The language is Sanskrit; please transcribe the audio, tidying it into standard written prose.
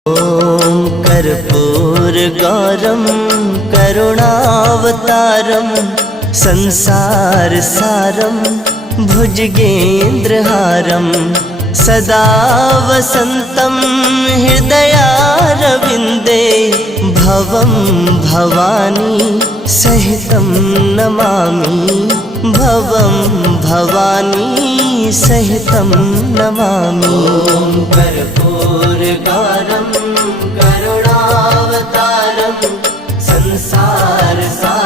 ॐ कर्पूरगौरं करुणावतारं संसारसारं भुजगेन्द्रहारं सदा वसन्तं हृदयारविन्दे भवं भवानी सहितं नमामि भवं भवानी सहितं नमामि। कर्पूरगौरं करुणावतारं संसारसारं